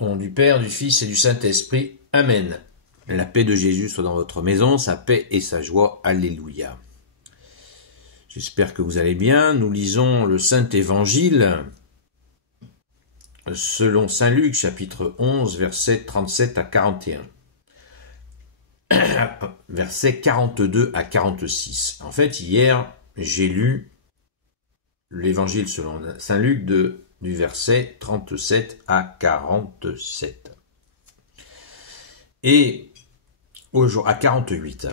Au nom du Père, du Fils et du Saint-Esprit. Amen. La paix de Jésus soit dans votre maison, sa paix et sa joie. Alléluia. J'espère que vous allez bien. Nous lisons le Saint-Évangile selon Saint Luc, chapitre 11, versets 37 à 41. Versets 42 à 46. En fait, hier, j'ai lu l'Évangile selon Saint Luc du verset 37 à 47. Et à 48,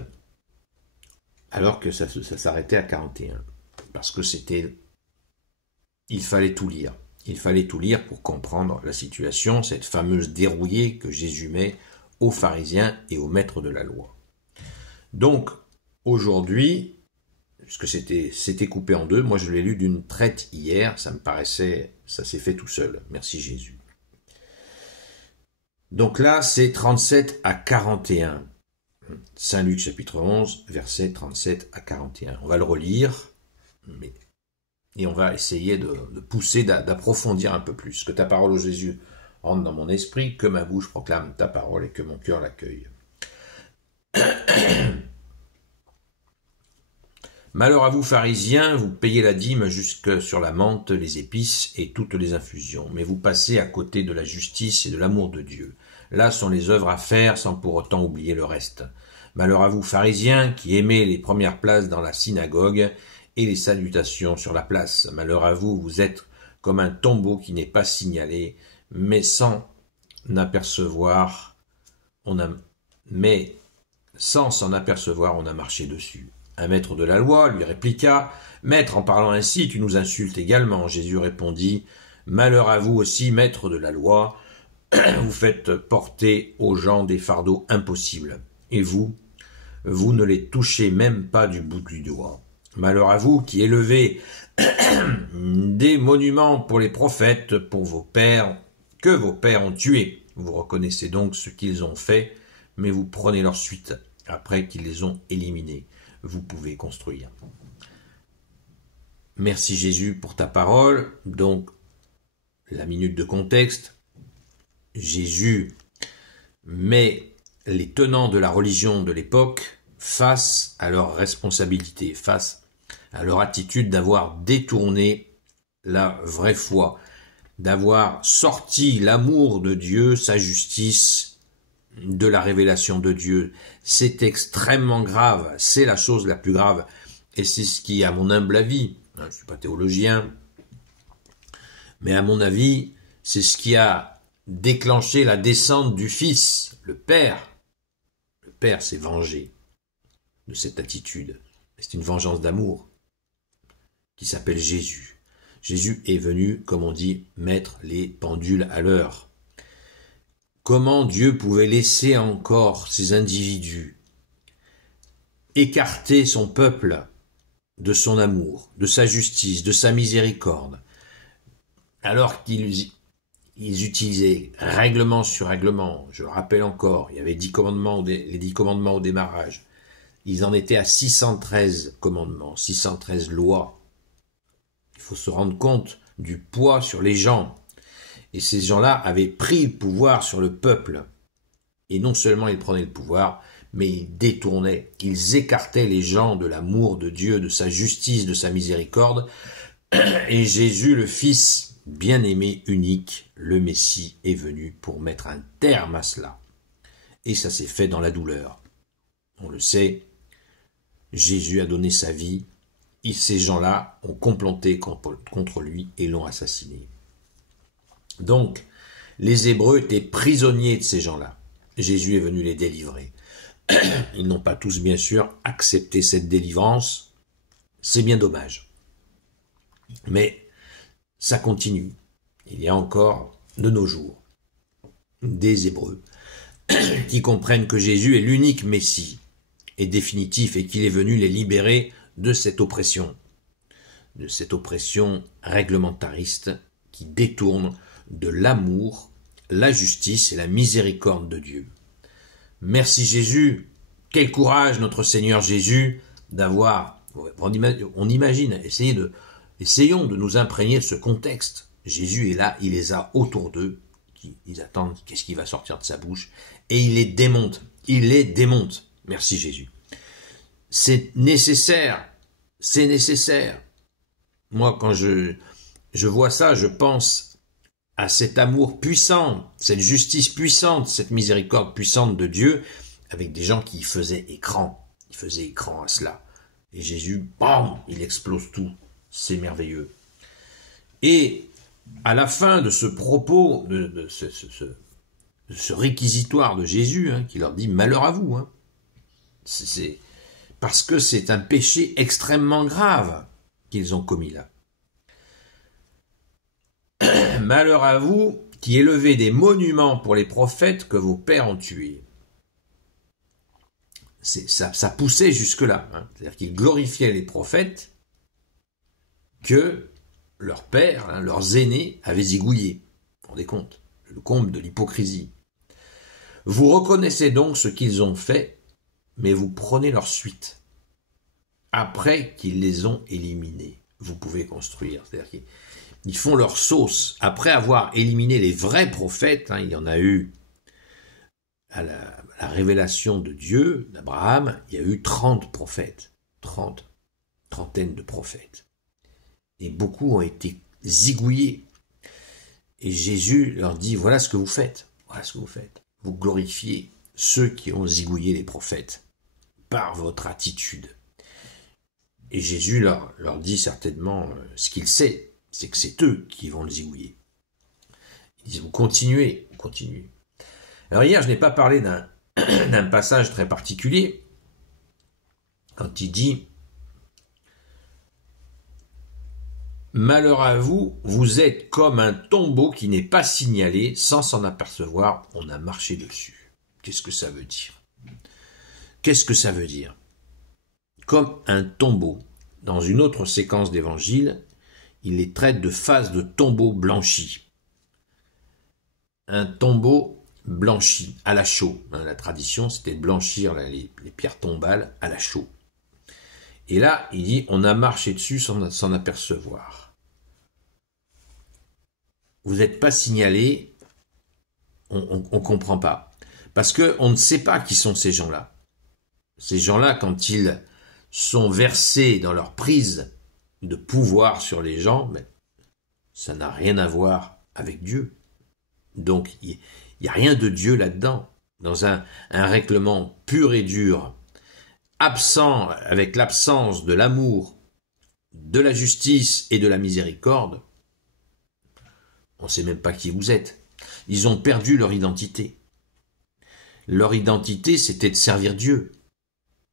alors que ça s'arrêtait à 41, parce que il fallait tout lire. Il fallait tout lire pour comprendre la situation, cette fameuse dérouillée que Jésus met aux pharisiens et aux maîtres de la loi. Donc, aujourd'hui, puisque c'était coupé en deux, moi je l'ai lu d'une traite hier, ça s'est fait tout seul, merci Jésus. Donc là, c'est 37 à 41. Saint Luc chapitre 11, versets 37 à 41. On va le relire, et on va essayer de pousser, d'approfondir un peu plus. Que ta parole, ô Jésus, rentre dans mon esprit, que ma bouche proclame ta parole et que mon cœur l'accueille. Malheur à vous, pharisiens, vous payez la dîme jusque sur la menthe, les épices et toutes les infusions, mais vous passez à côté de la justice et de l'amour de Dieu. Là sont les œuvres à faire sans pour autant oublier le reste. Malheur à vous, pharisiens, qui aimez les premières places dans la synagogue et les salutations sur la place. Malheur à vous, vous êtes comme un tombeau qui n'est pas signalé, mais sans s'en apercevoir, on a marché dessus. Un maître de la loi lui répliqua « Maître, en parlant ainsi, tu nous insultes également. » Jésus répondit « Malheur à vous aussi, maître de la loi, vous faites porter aux gens des fardeaux impossibles. Et vous ne les touchez même pas du bout du doigt. Malheur à vous qui élevez des monuments pour les prophètes, que vos pères ont tués. Vous reconnaissez donc ce qu'ils ont fait, mais vous prenez leur suite après qu'ils les ont éliminés. Vous pouvez construire. Merci Jésus pour ta parole. Donc, la minute de contexte. Jésus met les tenants de la religion de l'époque face à leurs responsabilités, face à leur attitude d'avoir détourné la vraie foi, d'avoir sorti l'amour de Dieu, sa justice, de la révélation de Dieu. C'est extrêmement grave, c'est la chose la plus grave, et c'est ce qui, à mon humble avis, je ne suis pas théologien, mais à mon avis, c'est ce qui a déclenché la descente du Fils, le Père. Le Père s'est vengé de cette attitude. C'est une vengeance d'amour qui s'appelle Jésus. Jésus est venu, comme on dit, mettre les pendules à l'heure. Comment Dieu pouvait laisser encore ces individus écarter son peuple de son amour, de sa justice, de sa miséricorde, alors qu'ils utilisaient règlement sur règlement. Je le rappelle encore, il y avait les 10 commandements au démarrage. Ils en étaient à 613 commandements, 613 lois. Il faut se rendre compte du poids sur les gens. Et ces gens-là avaient pris le pouvoir sur le peuple. Et non seulement ils prenaient le pouvoir, mais ils détournaient, ils écartaient les gens de l'amour de Dieu, de sa justice, de sa miséricorde. Et Jésus, le Fils bien-aimé, unique, le Messie, est venu pour mettre un terme à cela. Et ça s'est fait dans la douleur. On le sait, Jésus a donné sa vie, et ces gens-là ont comploté contre lui et l'ont assassiné. Donc, les Hébreux étaient prisonniers de ces gens-là. Jésus est venu les délivrer. Ils n'ont pas tous, bien sûr, accepté cette délivrance. C'est bien dommage. Mais ça continue. Il y a encore, de nos jours, des Hébreux qui comprennent que Jésus est l'unique Messie et définitif et qu'il est venu les libérer de cette oppression réglementariste qui détourne de l'amour, la justice et la miséricorde de Dieu. Merci Jésus, quel courage notre Seigneur Jésus d'avoir, on imagine, essayons de nous imprégner de ce contexte. Jésus est là, il les a autour d'eux, ils attendent qu'est-ce qui va sortir de sa bouche, et il les démonte. Il les démonte. Merci Jésus. C'est nécessaire. C'est nécessaire. Moi, quand je vois ça, je pense à cet amour puissant, cette justice puissante, cette miséricorde puissante de Dieu, avec des gens qui faisaient écran. Ils faisaient écran à cela. Et Jésus, bam, il explose tout. C'est merveilleux. Et à la fin de ce propos, de ce réquisitoire de Jésus, qui leur dit « Malheur à vous », c'est parce que c'est un péché extrêmement grave qu'ils ont commis là. « Malheur à vous qui élevez des monuments pour les prophètes que vos pères ont tués. » Ça poussait jusque-là. C'est-à-dire qu'ils glorifiaient les prophètes que leurs pères, leurs aînés, avaient zigouillés. Vous vous rendez compte? Le comble de l'hypocrisie. Vous reconnaissez donc ce qu'ils ont fait, mais vous prenez leur suite. Après qu'ils les ont éliminés, vous pouvez construire. C'est-à-dire qu'ils font leur sauce. Après avoir éliminé les vrais prophètes, il y en a eu à la révélation de Dieu, d'Abraham, il y a eu 30 prophètes. Trentaine de prophètes. Et beaucoup ont été zigouillés. Et Jésus leur dit, voilà ce que vous faites. Voilà ce que vous faites. Vous glorifiez ceux qui ont zigouillé les prophètes par votre attitude. Et Jésus leur dit certainement ce qu'il sait, c'est que c'est eux qui vont le zigouiller. Ils disent, vous continuez. Alors hier, je n'ai pas parlé d'un passage très particulier, quand il dit « Malheur à vous, vous êtes comme un tombeau qui n'est pas signalé, sans s'en apercevoir, on a marché dessus. » Qu'est-ce que ça veut dire? Qu'est-ce que ça veut dire? Comme un tombeau. Dans une autre séquence d'évangile, il les traite de face de tombeau blanchi. Un tombeau blanchi, à la chaux. La tradition, c'était de blanchir les pierres tombales à la chaux. Et là, il dit, on a marché dessus sans s'en apercevoir. Vous n'êtes pas signalé, on ne comprend pas. Parce qu'on ne sait pas qui sont ces gens-là. Ces gens-là, quand ils sont versés dans leur prise de pouvoir sur les gens, mais ça n'a rien à voir avec Dieu. Donc, il n'y a rien de Dieu là-dedans. Dans un règlement pur et dur, absent, avec l'absence de l'amour, de la justice et de la miséricorde, on ne sait même pas qui vous êtes. Ils ont perdu leur identité. Leur identité, c'était de servir Dieu.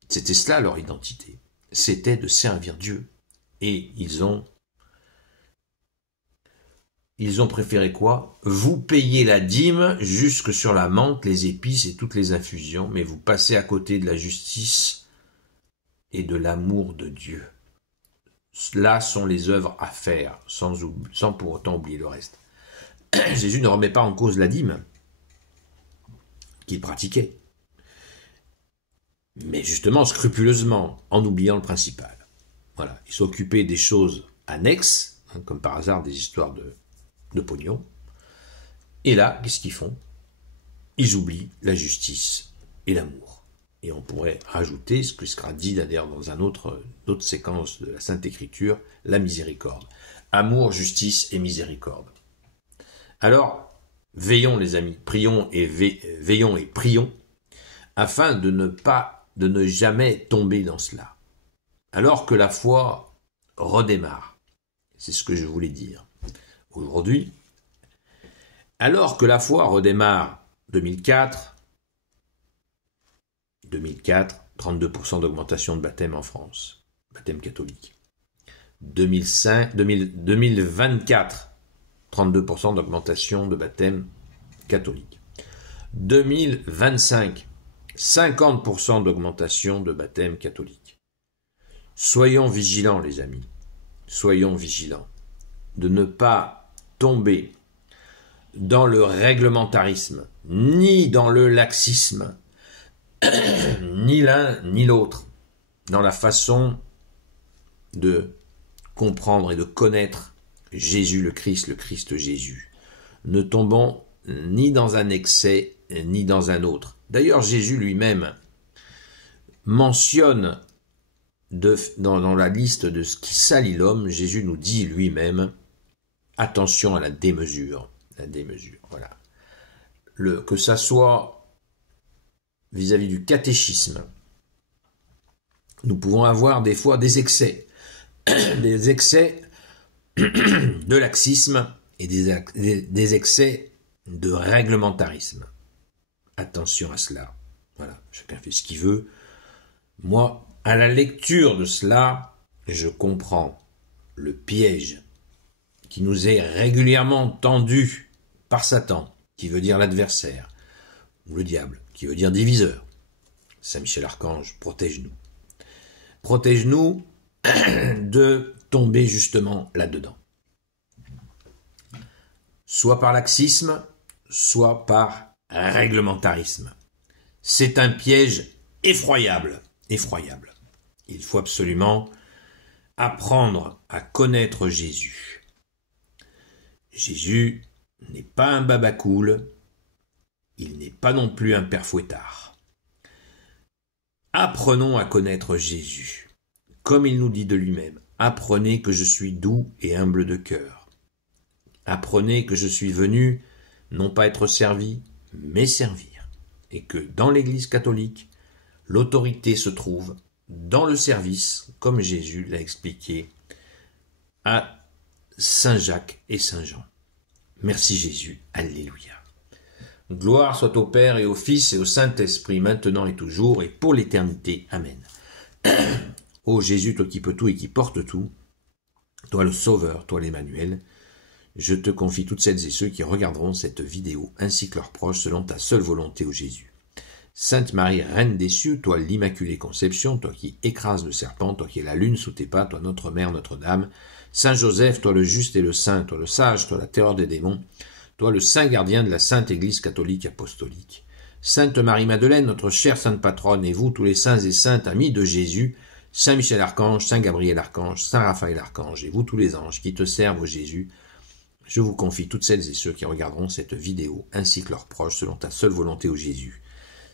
C'était cela leur identité. C'était de servir Dieu. Et ils ont préféré quoi? Vous payez la dîme jusque sur la menthe, les épices et toutes les infusions, mais vous passez à côté de la justice et de l'amour de Dieu. Là sont les œuvres à faire, sans pour autant oublier le reste. Jésus ne remet pas en cause la dîme qu'il pratiquait, mais justement scrupuleusement, en oubliant le principal. Voilà, il s'occupait des choses annexes, comme par hasard des histoires de pognon. Et là, qu'est-ce qu'ils font? Ils oublient la justice et l'amour. Et on pourrait rajouter ce que sera dit d'ailleurs dans une autre séquence de la Sainte Écriture, la miséricorde. Amour, justice et miséricorde. Alors, veillons les amis, prions et veillons et prions, afin de ne jamais tomber dans cela. Alors que la foi redémarre. C'est ce que je voulais dire. Aujourd'hui, alors que la foi redémarre 2004, 32% d'augmentation de baptême en France, baptême catholique. 2024, 32% d'augmentation de baptême catholique. 2025, 50% d'augmentation de baptême catholique. Soyons vigilants les amis, soyons vigilants de ne pas tomber dans le réglementarisme, ni dans le laxisme, ni l'un ni l'autre, dans la façon de comprendre et de connaître Jésus le Christ Jésus. Ne tombons ni dans un excès, ni dans un autre. D'ailleurs, Jésus lui-même mentionne dans la liste de ce qui salit l'homme, Jésus nous dit lui-même, attention à la démesure. La démesure, voilà. Que ça soit vis-à-vis du catéchisme, nous pouvons avoir des fois des excès de laxisme et des excès de réglementarisme. Attention à cela. Voilà, chacun fait ce qu'il veut. Moi, à la lecture de cela, je comprends le piège qui nous est régulièrement tendu par Satan, qui veut dire l'adversaire, ou le diable, qui veut dire diviseur. Saint Michel Archange, protège-nous. Protège-nous de tomber justement là-dedans. Soit par laxisme, soit par réglementarisme. C'est un piège effroyable. Effroyable. Il faut absolument apprendre à connaître Jésus. Jésus n'est pas un babacool, il n'est pas non plus un père fouettard. Apprenons à connaître Jésus. Comme il nous dit de lui-même, apprenez que je suis doux et humble de cœur. Apprenez que je suis venu, non pas être servi, mais servir. Et que dans l'Église catholique, l'autorité se trouve dans le service, comme Jésus l'a expliqué à Saint Jacques et Saint Jean. Merci Jésus, alléluia. Gloire soit au Père et au Fils et au Saint-Esprit, maintenant et toujours, et pour l'éternité. Amen. Ô Jésus, toi qui peux tout et qui portes tout, toi le Sauveur, toi l'Emmanuel, je te confie toutes celles et ceux qui regarderont cette vidéo, ainsi que leurs proches, selon ta seule volonté, ô Jésus. Sainte Marie, Reine des cieux, toi l'Immaculée Conception, toi qui écrases le serpent, toi qui es la lune sous tes pas, toi notre Mère, Notre-Dame, Saint Joseph, toi le juste et le saint, toi le sage, toi la terreur des démons, toi le saint gardien de la Sainte Église catholique apostolique. Sainte Marie-Madeleine, notre chère sainte patronne, et vous, tous les saints et saintes amis de Jésus, Saint Michel Archange, Saint Gabriel Archange, Saint Raphaël Archange, et vous tous les anges qui te servent, ô Jésus, je vous confie toutes celles et ceux qui regarderont cette vidéo, ainsi que leurs proches, selon ta seule volonté, ô Jésus.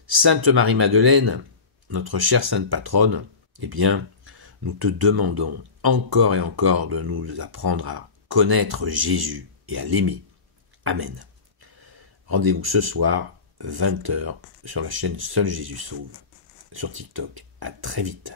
Sainte Marie-Madeleine, notre chère sainte patronne, eh bien, nous te demandons encore et encore de nous apprendre à connaître Jésus et à l'aimer. Amen. Rendez-vous ce soir, 20h, sur la chaîne Seul Jésus Sauve, sur TikTok. À très vite.